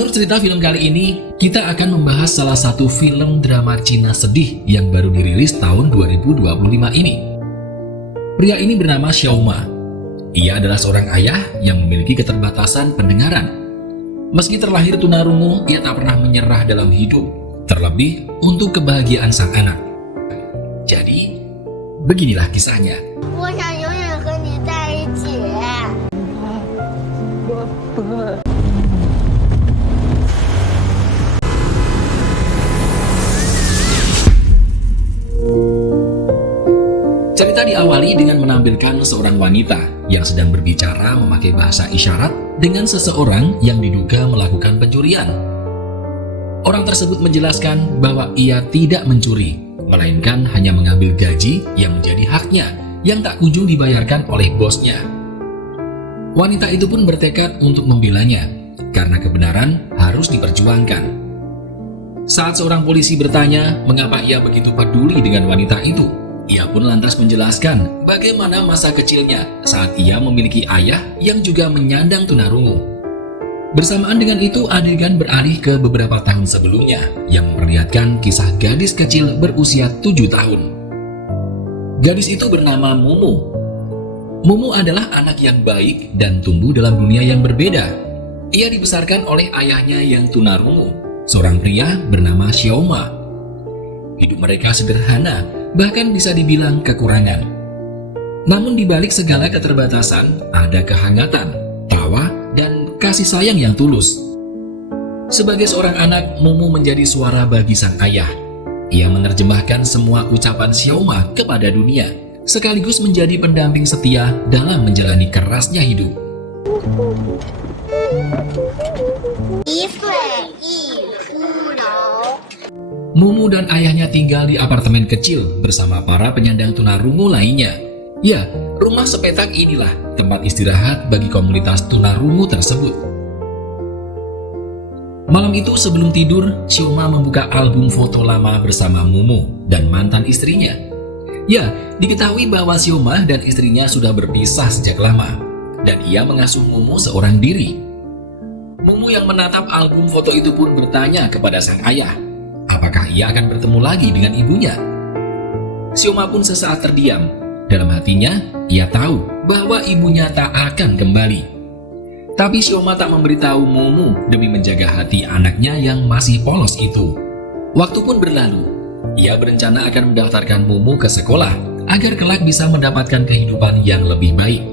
Alur cerita film kali ini, kita akan membahas salah satu film drama Cina sedih yang baru dirilis tahun 2025 ini. Pria ini bernama Xiao Ma. Ia adalah seorang ayah yang memiliki keterbatasan pendengaran. Meski terlahir tunarungu, ia tak pernah menyerah dalam hidup, terlebih untuk kebahagiaan sang anak. Jadi, beginilah kisahnya. 我想永远和你在一起。 Cerita diawali dengan menampilkan seorang wanita yang sedang berbicara memakai bahasa isyarat dengan seseorang yang diduga melakukan pencurian. Orang tersebut menjelaskan bahwa ia tidak mencuri, melainkan hanya mengambil gaji yang menjadi haknya yang tak kunjung dibayarkan oleh bosnya. Wanita itu pun bertekad untuk membelanya karena kebenaran harus diperjuangkan. Saat seorang polisi bertanya mengapa ia begitu peduli dengan wanita itu, ia pun lantas menjelaskan bagaimana masa kecilnya saat ia memiliki ayah yang juga menyandang tunarungu. Bersamaan dengan itu, adegan beralih ke beberapa tahun sebelumnya yang memperlihatkan kisah gadis kecil berusia 7 tahun. Gadis itu bernama Mumu. Mumu adalah anak yang baik dan tumbuh dalam dunia yang berbeda. Ia dibesarkan oleh ayahnya yang tunarungu, seorang pria bernama Xiao Ma. Hidup mereka sederhana, bahkan bisa dibilang kekurangan. Namun di balik segala keterbatasan, ada kehangatan, tawa, dan kasih sayang yang tulus. Sebagai seorang anak, Mumu menjadi suara bagi sang ayah. Ia menerjemahkan semua ucapan Xiao Ma kepada dunia, sekaligus menjadi pendamping setia dalam menjalani kerasnya hidup. 一岁一出头。 Mumu dan ayahnya tinggal di apartemen kecil bersama para penyandang tunarungu lainnya. Ya, rumah sepetak inilah tempat istirahat bagi komunitas tunarungu tersebut. Malam itu sebelum tidur, Xiao Ma membuka album foto lama bersama Mumu dan mantan istrinya. Ya, diketahui bahwa Xiao Ma dan istrinya sudah berpisah sejak lama, dan ia mengasuh Mumu seorang diri. Mumu yang menatap album foto itu pun bertanya kepada sang ayah, apakah ia akan bertemu lagi dengan ibunya? Xiao Ma pun sesaat terdiam. Dalam hatinya, ia tahu bahwa ibunya tak akan kembali. Tapi Xiao Ma tak memberitahu Mumu demi menjaga hati anaknya yang masih polos itu. Waktu pun berlalu. Ia berencana akan mendaftarkan Mumu ke sekolah agar kelak bisa mendapatkan kehidupan yang lebih baik.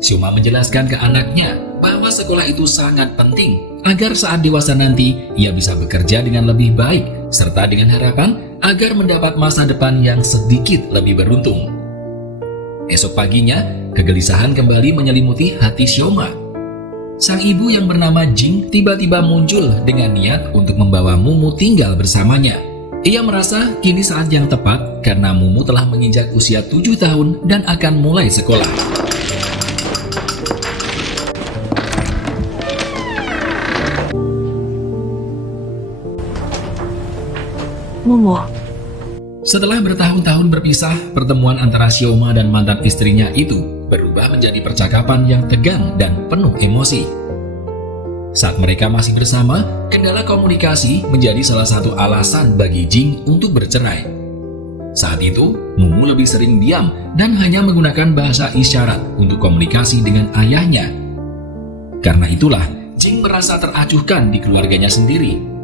Xiao Ma menjelaskan ke anaknya bahwa sekolah itu sangat penting agar saat dewasa nanti ia bisa bekerja dengan lebih baik serta dengan harapan agar mendapat masa depan yang sedikit lebih beruntung. Esok paginya, kegelisahan kembali menyelimuti hati Xiao Ma. Sang ibu yang bernama Jing tiba-tiba muncul dengan niat untuk membawa Mumu tinggal bersamanya. Ia merasa kini saat yang tepat karena Mumu telah menginjak usia 7 tahun dan akan mulai sekolah. Mumu. Setelah bertahun-tahun berpisah, pertemuan antara Xiao Ma dan mantan istrinya itu berubah menjadi percakapan yang tegang dan penuh emosi. Saat mereka masih bersama, kendala komunikasi menjadi salah satu alasan bagi Jing untuk bercerai. Saat itu, Mumu lebih sering diam dan hanya menggunakan bahasa isyarat untuk komunikasi dengan ayahnya. Karena itulah, Jing merasa teracuhkan di keluarganya sendiri.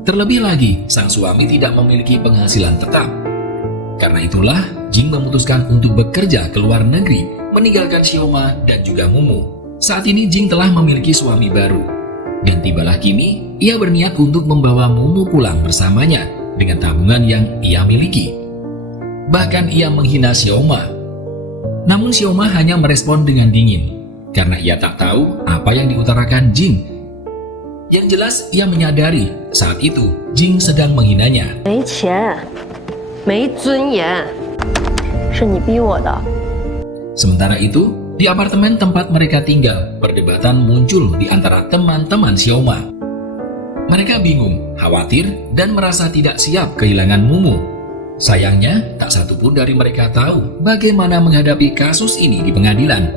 Terlebih lagi, sang suami tidak memiliki penghasilan tetap. Karena itulah, Jing memutuskan untuk bekerja ke luar negeri, meninggalkan Xiao Ma dan juga Mumu. Saat ini Jing telah memiliki suami baru. Dan tibalah kini, ia berniat untuk membawa Mumu pulang bersamanya dengan tabungan yang ia miliki. Bahkan ia menghina Xiao Ma. Namun Xiao Ma hanya merespon dengan dingin, karena ia tak tahu apa yang diutarakan Jing. Yang jelas, ia menyadari saat itu Jing sedang menghinanya. 没钱，没尊严，是你逼我的。 Sementara itu, di apartemen tempat mereka tinggal, perdebatan muncul di antara teman-teman Xiao Ma. Mereka bingung, khawatir, dan merasa tidak siap kehilangan Mumu. Sayangnya, tak satu pun dari mereka tahu bagaimana menghadapi kasus ini di pengadilan.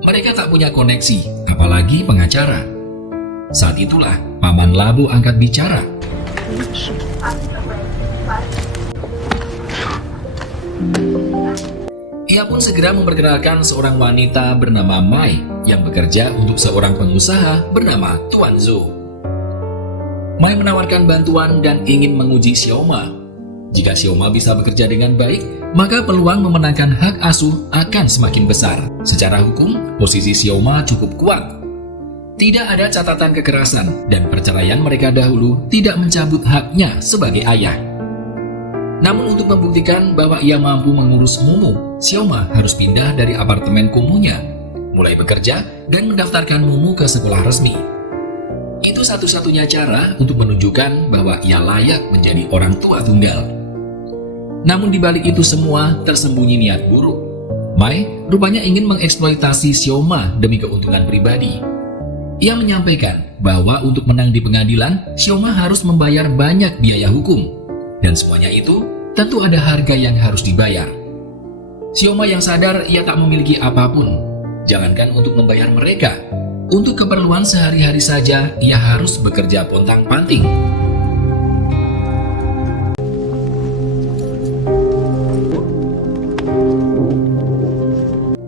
Mereka tak punya koneksi, apalagi pengacara. Saat itulah Paman Labu angkat bicara. Ia pun segera memperkenalkan seorang wanita bernama Mai yang bekerja untuk seorang pengusaha bernama Tuan Zhou. Mai menawarkan bantuan dan ingin menguji Xiaoma. Jika Xiaoma bisa bekerja dengan baik, maka peluang memenangkan hak asuh akan semakin besar. Secara hukum, posisi Xiaoma cukup kuat. Tidak ada catatan kekerasan dan perceraian mereka dahulu tidak mencabut haknya sebagai ayah. Namun untuk membuktikan bahwa ia mampu mengurus Mumu, Xiaoma harus pindah dari apartemen kumuhnya, mulai bekerja dan mendaftarkan Mumu ke sekolah resmi. Itu satu-satunya cara untuk menunjukkan bahwa ia layak menjadi orang tua tunggal. Namun di balik itu semua tersembunyi niat buruk. Mai rupanya ingin mengeksploitasi Xiaoma demi keuntungan pribadi. Ia menyampaikan bahwa untuk menang di pengadilan, Xiaoma harus membayar banyak biaya hukum. Dan semuanya itu tentu ada harga yang harus dibayar. Xiaoma yang sadar ia tak memiliki apapun. Jangankan untuk membayar mereka, untuk keperluan sehari-hari saja ia harus bekerja pontang-panting.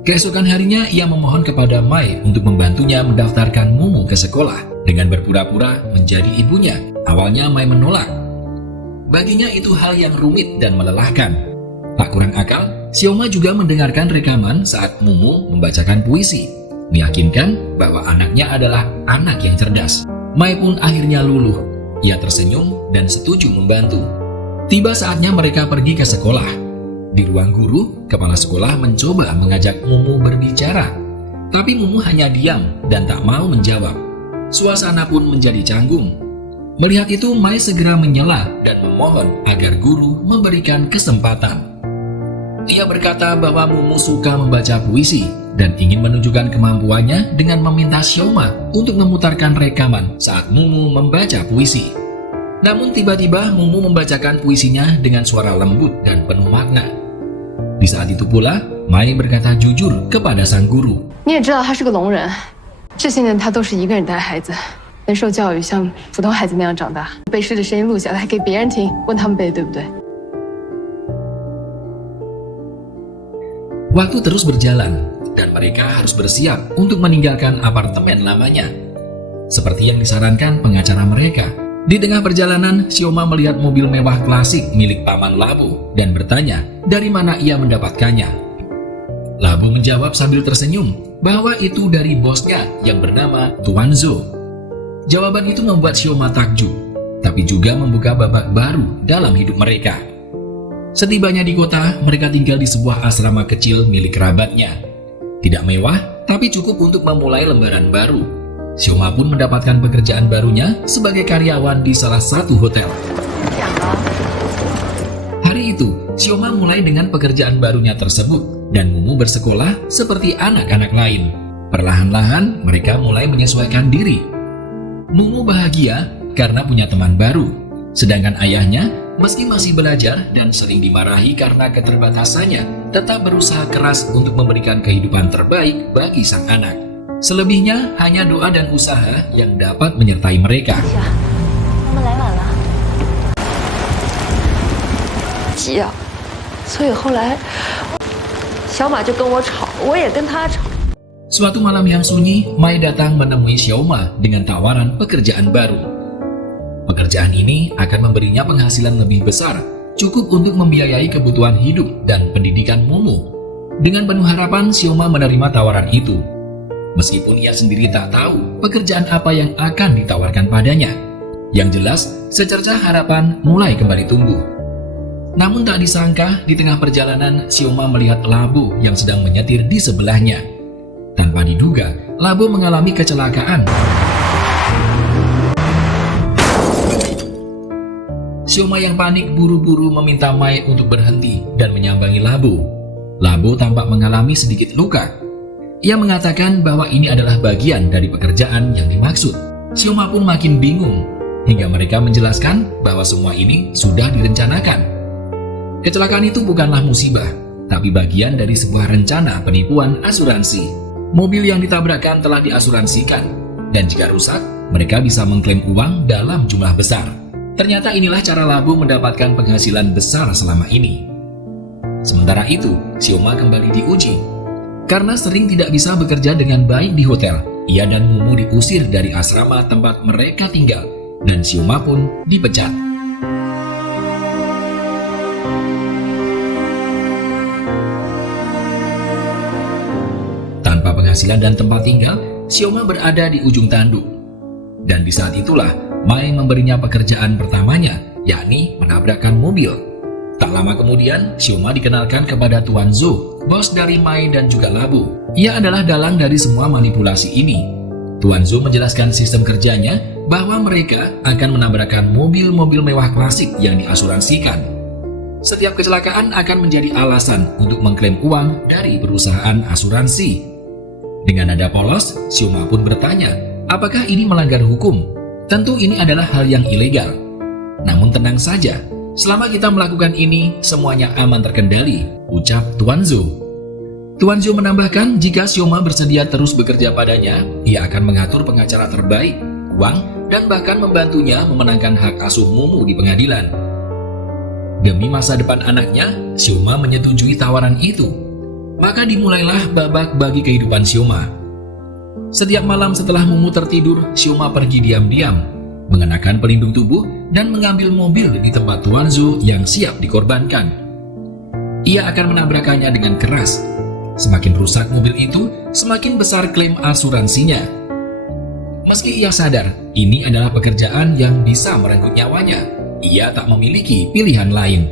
Keesokan harinya ia memohon kepada Mai untuk membantunya mendaftarkan Mumu ke sekolah dengan berpura-pura menjadi ibunya. Awalnya Mai menolak. Baginya itu hal yang rumit dan melelahkan. Tak kurang akal, Xiaoma juga mendengarkan rekaman saat Mumu membacakan puisi, meyakinkan bahwa anaknya adalah anak yang cerdas. Mai pun akhirnya luluh. Ia tersenyum dan setuju membantu. Tiba saatnya mereka pergi ke sekolah. Di ruang guru, kepala sekolah mencoba mengajak Mumu berbicara. Tapi Mumu hanya diam dan tak mau menjawab. Suasana pun menjadi canggung. Melihat itu, Mai segera menyela dan memohon agar guru memberikan kesempatan. Ia berkata bahwa Mumu suka membaca puisi dan ingin menunjukkan kemampuannya dengan meminta Xiaoma untuk memutarkan rekaman saat Mumu membaca puisi. Namun tiba-tiba Mumu membacakan puisinya dengan suara lembut dan penuh makna. Di saat itu pula, Mai berkata jujur kepada sang guru. 你也知道他是个聋人，这些年他都是一个人带孩子，没受教育，像普通孩子那样长大。背诗的声音录下来给别人听，问他们背对不对？ Waktu terus berjalan, dan mereka harus bersiap untuk meninggalkan apartemen lamanya. Seperti yang disarankan pengacara mereka. Di tengah perjalanan, Xiaoma melihat mobil mewah klasik milik Paman Labu dan bertanya dari mana ia mendapatkannya. Labu menjawab sambil tersenyum bahwa itu dari bosnya yang bernama Tuan Zhou. Jawaban itu membuat Xiaoma takjub, tapi juga membuka babak baru dalam hidup mereka. Setibanya di kota, mereka tinggal di sebuah asrama kecil milik kerabatnya. Tidak mewah, tapi cukup untuk memulai lembaran baru. Xiaoma pun mendapatkan pekerjaan barunya sebagai karyawan di salah satu hotel. Hari itu, Xiaoma mulai dengan pekerjaan barunya tersebut dan Mumu bersekolah seperti anak-anak lain. Perlahan-lahan, mereka mulai menyesuaikan diri. Mumu bahagia karena punya teman baru, sedangkan ayahnya meski masih belajar dan sering dimarahi karena keterbatasannya, tetap berusaha keras untuk memberikan kehidupan terbaik bagi sang anak. Selebihnya hanya doa dan usaha yang dapat menyertai mereka. 他们来晚了。急啊！所以后来，小马就跟我吵，我也跟他吵。 Suatu malam yang sunyi, Mai datang menemui Xiaoma dengan tawaran pekerjaan baru. Pekerjaan ini akan memberinya penghasilan lebih besar, cukup untuk membiayai kebutuhan hidup dan pendidikan Mumu. Dengan penuh harapan, Xiaoma menerima tawaran itu. Meskipun ia sendiri tak tahu pekerjaan apa yang akan ditawarkan padanya. Yang jelas, secercah harapan mulai kembali tumbuh. Namun tak disangka, di tengah perjalanan, Xiaoma melihat Labu yang sedang menyetir di sebelahnya. Tanpa diduga, Labu mengalami kecelakaan. Xiaoma yang panik buru-buru meminta Mai untuk berhenti dan menyambangi Labu. Labu tampak mengalami sedikit luka. Ia mengatakan bahwa ini adalah bagian dari pekerjaan yang dimaksud. Xiaoma pun makin bingung, hingga mereka menjelaskan bahwa semua ini sudah direncanakan. Kecelakaan itu bukanlah musibah, tapi bagian dari sebuah rencana penipuan asuransi. Mobil yang ditabrakkan telah diasuransikan, dan jika rusak, mereka bisa mengklaim uang dalam jumlah besar. Ternyata inilah cara Labu mendapatkan penghasilan besar selama ini. Sementara itu, Xiaoma kembali diuji. Karena sering tidak bisa bekerja dengan baik di hotel, ia dan Mumu diusir dari asrama tempat mereka tinggal, dan Xiaoma pun dipecat. Tanpa penghasilan dan tempat tinggal, Xiaoma berada di ujung tanduk. Dan di saat itulah, Mai memberinya pekerjaan pertamanya, yakni menabrakkan mobil. Tak lama kemudian, Xiaoma dikenalkan kepada Tuan Zhou, bos dari Mai dan juga Labu. Ia adalah dalang dari semua manipulasi ini. Tuan Zhou menjelaskan sistem kerjanya bahwa mereka akan menabrakkan mobil-mobil mewah klasik yang diasuransikan. Setiap kecelakaan akan menjadi alasan untuk mengklaim uang dari perusahaan asuransi. Dengan nada polos, Xiaoma pun bertanya, apakah ini melanggar hukum? Tentu ini adalah hal yang ilegal. Namun tenang saja, selama kita melakukan ini, semuanya aman terkendali, ucap Tuan Zhou. Tuan Zhou menambahkan jika Xiaoma bersedia terus bekerja padanya, ia akan mengatur pengacara terbaik, uang, dan bahkan membantunya memenangkan hak asuh Mumu di pengadilan. Demi masa depan anaknya, Xiaoma menyetujui tawaran itu. Maka dimulailah babak bagi kehidupan Xiaoma. Setiap malam setelah Mumu tertidur, Xiaoma pergi diam-diam, mengenakan pelindung tubuh dan mengambil mobil di tempat Tuan Zhou yang siap dikorbankan. Ia akan menabrakannya dengan keras. Semakin rusak mobil itu, semakin besar klaim asuransinya. Meski ia sadar, ini adalah pekerjaan yang bisa merenggut nyawanya, ia tak memiliki pilihan lain.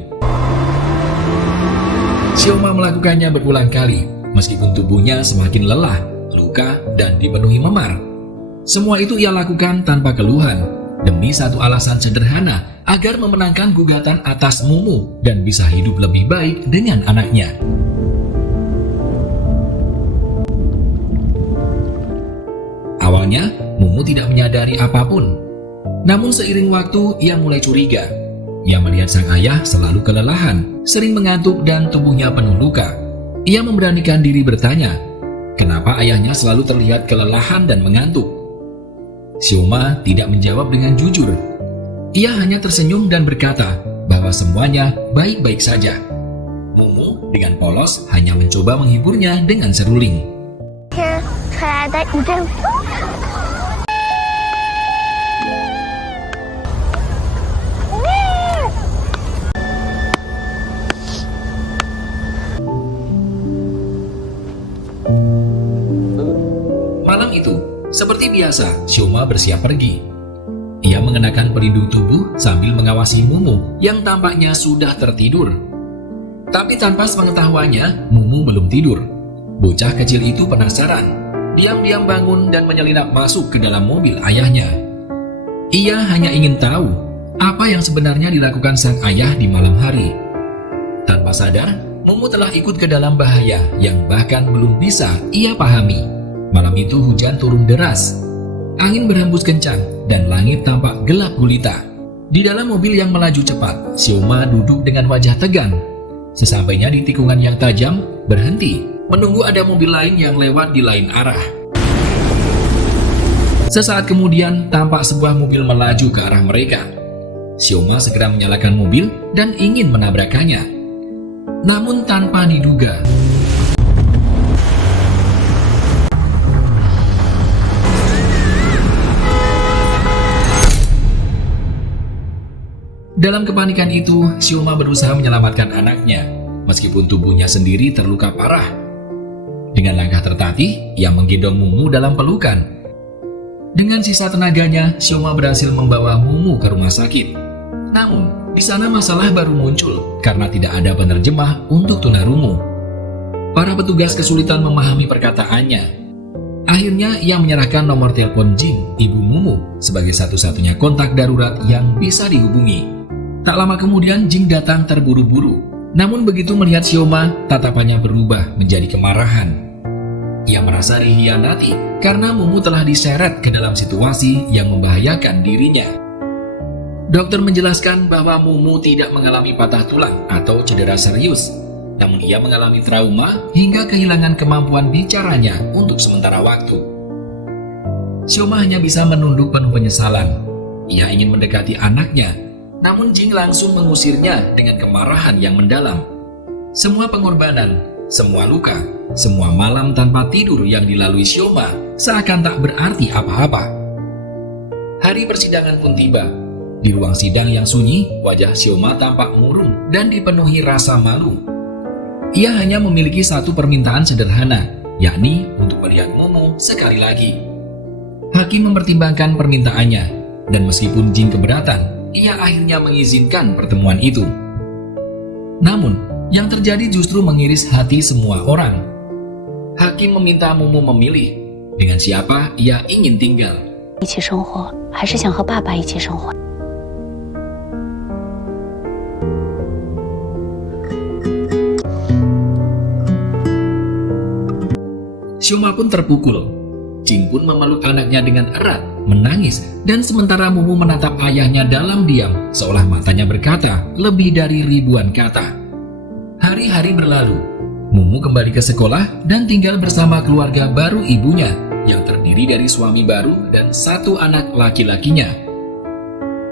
Xiaoma melakukannya berulang kali, meskipun tubuhnya semakin lelah, luka, dan dipenuhi memar. Semua itu ia lakukan tanpa keluhan, demi satu alasan sederhana, agar memenangkan gugatan atas Mumu dan bisa hidup lebih baik dengan anaknya. Awalnya, Mumu tidak menyadari apapun. Namun seiring waktu, ia mulai curiga. Ia melihat sang ayah selalu kelelahan, sering mengantuk dan tubuhnya penuh luka. Ia memberanikan diri bertanya, kenapa ayahnya selalu terlihat kelelahan dan mengantuk? Xiaoma tidak menjawab dengan jujur. Ia hanya tersenyum dan berkata bahwa semuanya baik-baik saja. Mumu dengan polos hanya mencoba menghiburnya dengan seruling. 天吹来的一阵风。 Malam itu, seperti biasa, Xiaoma bersiap pergi. Ia mengenakan pelindung tubuh sambil mengawasi Mumu yang tampaknya sudah tertidur. Tapi tanpa sepengetahuannya, Mumu belum tidur. Bocah kecil itu penasaran, diam-diam bangun dan menyelinap masuk ke dalam mobil ayahnya. Ia hanya ingin tahu apa yang sebenarnya dilakukan sang ayah di malam hari. Tanpa sadar, Mumu telah ikut ke dalam bahaya yang bahkan belum bisa ia pahami. Malam itu hujan turun deras. Angin berhembus kencang dan langit tampak gelap gulita. Di dalam mobil yang melaju cepat, Xiaoma duduk dengan wajah tegang. Sesampainya di tikungan yang tajam, berhenti, menunggu ada mobil lain yang lewat di lain arah. Sesaat kemudian, tampak sebuah mobil melaju ke arah mereka. Xiaoma segera menyalakan mobil dan ingin menabrakannya. Namun tanpa diduga, dalam kepanikan itu, Xiaoma berusaha menyelamatkan anaknya, meskipun tubuhnya sendiri terluka parah. Dengan langkah tertatih, ia menggendong Mumu dalam pelukan. Dengan sisa tenaganya, Xiaoma berhasil membawa Mumu ke rumah sakit. Namun, di sana masalah baru muncul karena tidak ada penerjemah untuk tunarungu. Para petugas kesulitan memahami perkataannya. Akhirnya, ia menyerahkan nomor telepon Jing, ibu Mumu, sebagai satu-satunya kontak darurat yang bisa dihubungi. Tak lama kemudian Jing datang terburu-buru. Namun begitu melihat Xiaoma, tatapannya berubah menjadi kemarahan. Ia merasa dikhianati karena Mumu telah diseret ke dalam situasi yang membahayakan dirinya. Dokter menjelaskan bahwa Mumu tidak mengalami patah tulang atau cedera serius. Namun ia mengalami trauma hingga kehilangan kemampuan bicaranya untuk sementara waktu. Xioma hanya bisa menunduk penuh penyesalan. Ia ingin mendekati anaknya, namun Jing langsung mengusirnya dengan kemarahan yang mendalam. Semua pengorbanan, semua luka, semua malam tanpa tidur yang dilalui Xioma seakan tak berarti apa-apa. Hari persidangan pun tiba. Di ruang sidang yang sunyi, wajah Xioma tampak murung dan dipenuhi rasa malu. Ia hanya memiliki satu permintaan sederhana, yakni untuk melihat Mumu sekali lagi. Hakim mempertimbangkan permintaannya, dan meskipun Jing keberatan, ia akhirnya mengizinkan pertemuan itu. Namun, yang terjadi justru mengiris hati semua orang. Hakim meminta Mumu memilih dengan siapa ia ingin tinggal. 一起生活，还是想和爸爸一起生活。 Xioma pun terpukul. Jing pun memeluk anaknya dengan erat, menangis, dan sementara Mumu menatap ayahnya dalam diam, seolah matanya berkata lebih dari ribuan kata. Hari-hari berlalu. Mumu kembali ke sekolah dan tinggal bersama keluarga baru ibunya, yang terdiri dari suami baru dan satu anak laki-lakinya.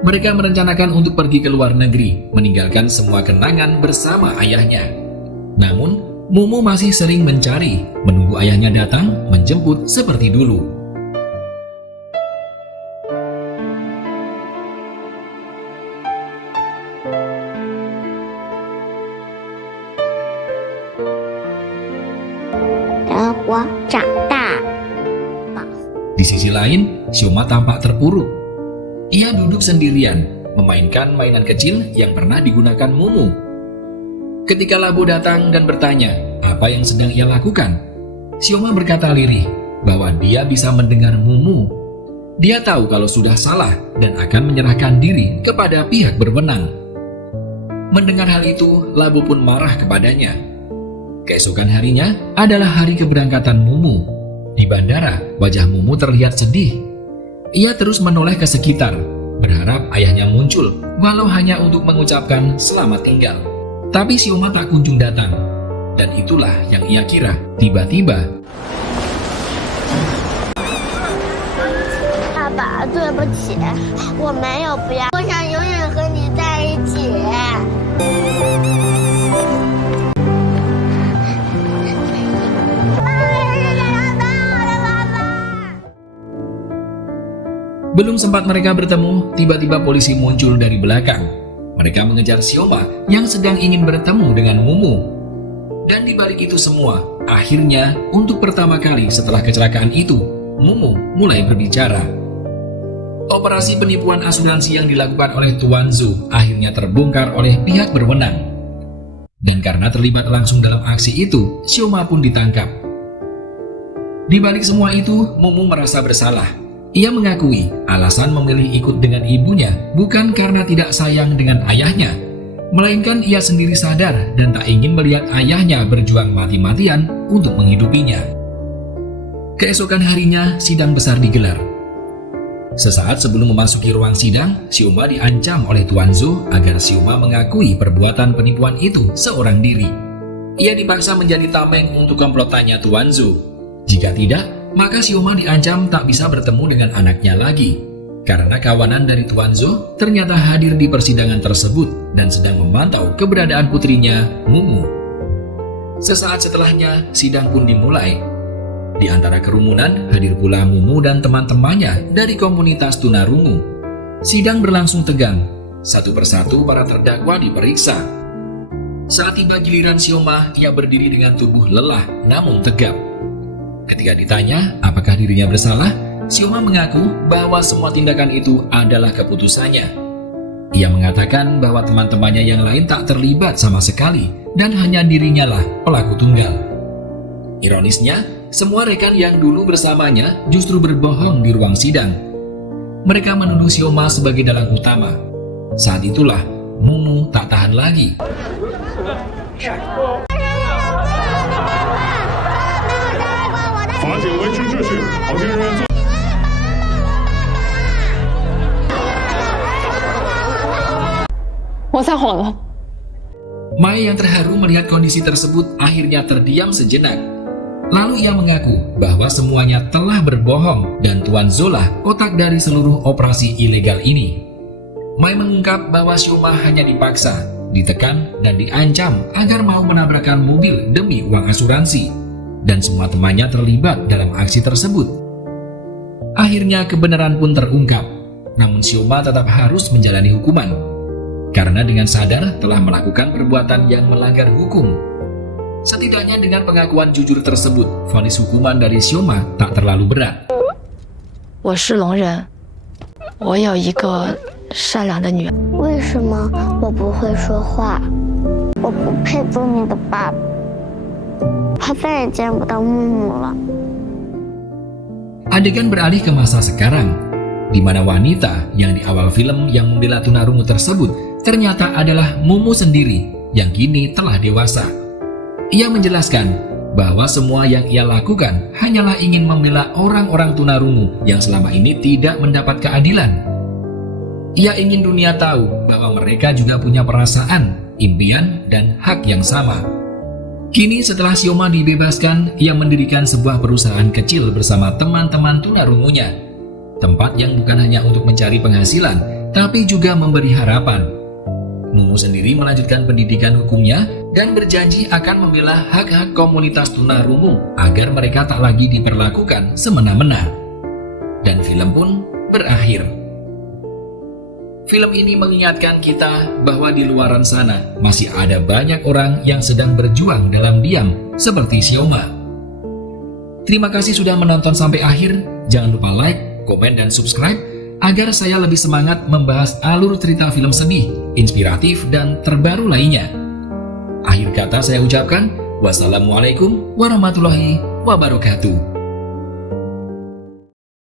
Mereka merencanakan untuk pergi ke luar negeri, meninggalkan semua kenangan bersama ayahnya. Namun, Mumu masih sering mencari, menunggu ayahnya datang, menjemput seperti dulu. Di sisi lain, Xioma tampak terpuruk. Ia duduk sendirian, memainkan mainan kecil yang pernah digunakan Mumu. Ketika Labu datang dan bertanya apa yang sedang ia lakukan, Xioma berkata lirih bahwa dia bisa mendengar Mumu. Dia tahu kalau sudah salah dan akan menyerahkan diri kepada pihak berwenang. Mendengar hal itu, Labu pun marah kepadanya. Keesokan harinya adalah hari keberangkatan Mumu. Di bandara, wajah Mumu terlihat sedih. Ia terus menoleh ke sekitar, berharap ayahnya muncul, walau hanya untuk mengucapkan selamat tinggal. Tapi Xioma tak kunjung datang, dan itulah yang ia kira. Tiba-tiba, 爸爸，对不起，我没有不要，我想永远和你在一起。 belum sempat mereka bertemu, tiba-tiba polisi muncul dari belakang. Mereka mengejar Xioma yang sedang ingin bertemu dengan Mumu. Dan di balik itu semua, akhirnya untuk pertama kali setelah kecelakaan itu, Mumu mulai berbicara. Operasi penipuan asuransi yang dilakukan oleh Tuan Zhou akhirnya terbongkar oleh pihak berwenang. Dan karena terlibat langsung dalam aksi itu, Xioma pun ditangkap. Di balik semua itu, Mumu merasa bersalah. Ia mengakui alasan memilih ikut dengan ibunya bukan karena tidak sayang dengan ayahnya, melainkan ia sendiri sadar dan tak ingin melihat ayahnya berjuang mati-matian untuk menghidupinya. Keesokan harinya, sidang besar digelar. Sesaat sebelum memasuki ruang sidang, Xioma diancam oleh Tuan Zhou agar Xioma mengakui perbuatan penipuan itu seorang diri. Ia dipaksa menjadi tameng untuk komplotannya Tuan Zhou. Jika tidak, maka Xioma diancam tak bisa bertemu dengan anaknya lagi, karena kawanan dari Tuan Zhou ternyata hadir di persidangan tersebut dan sedang memantau keberadaan putrinya, Mumu. Sesaat setelahnya, sidang pun dimulai. Di antara kerumunan hadir pula Mumu dan teman-temannya dari komunitas tunarungu. Sidang berlangsung tegang. Satu persatu para terdakwa diperiksa. Saat tiba giliran Xioma, ia berdiri dengan tubuh lelah namun tegap. Ketika ditanya apakah dirinya bersalah, Xioma mengaku bahwa semua tindakan itu adalah keputusannya. Ia mengatakan bahwa teman-temannya yang lain tak terlibat sama sekali dan hanya dirinya lah pelaku tunggal. Ironisnya, semua rekan yang dulu bersamanya justru berbohong di ruang sidang. Mereka menuduh Xioma sebagai dalang utama. Saat itulah, Mumu tak tahan lagi. Mai yang terharu melihat kondisi tersebut akhirnya terdiam sejenak. Lalu ia mengaku bahwa semuanya telah berbohong dan Tuan Zola otak dari seluruh operasi ilegal ini. Mai mengungkap bahwa Xioma hanya dipaksa, ditekan, dan diancam agar mau menabrakkan mobil demi uang asuransi, dan semua temannya terlibat dalam aksi tersebut. Akhirnya kebenaran pun terungkap, namun Xioma tetap harus menjalani hukuman, karena dengan sadar telah melakukan perbuatan yang melanggar hukum. Setidaknya dengan pengakuan jujur tersebut, vonis hukuman dari Xioma tak terlalu berat. 我是聋人，我有一个善良的女儿。为什么我不会说话？我不配做你的爸爸，他再也见不到木木了。 Adegan beralih ke masa sekarang, di mana wanita yang di awal film yang membela tunarungu tersebut ternyata adalah Mumu sendiri yang kini telah dewasa. Ia menjelaskan bahwa semua yang ia lakukan hanyalah ingin membela orang-orang tunarungu yang selama ini tidak mendapat keadilan. Ia ingin dunia tahu bahwa mereka juga punya perasaan, impian, dan hak yang sama. Kini setelah Xioma dibebaskan, ia mendirikan sebuah perusahaan kecil bersama teman-teman tunarungunya. Tempat yang bukan hanya untuk mencari penghasilan, tapi juga memberi harapan. Mumu sendiri melanjutkan pendidikan hukumnya dan berjanji akan membela hak-hak komunitas tunarungu agar mereka tak lagi diperlakukan semena-mena. Dan film pun berakhir. Film ini mengingatkan kita bahwa di luaran sana masih ada banyak orang yang sedang berjuang dalam diam seperti Xioma. Terima kasih sudah menonton sampai akhir. Jangan lupa like, komen, dan subscribe agar saya lebih semangat membahas alur cerita film sedih, inspiratif, dan terbaru lainnya. Akhir kata saya ucapkan, wassalamualaikum warahmatullahi wabarakatuh.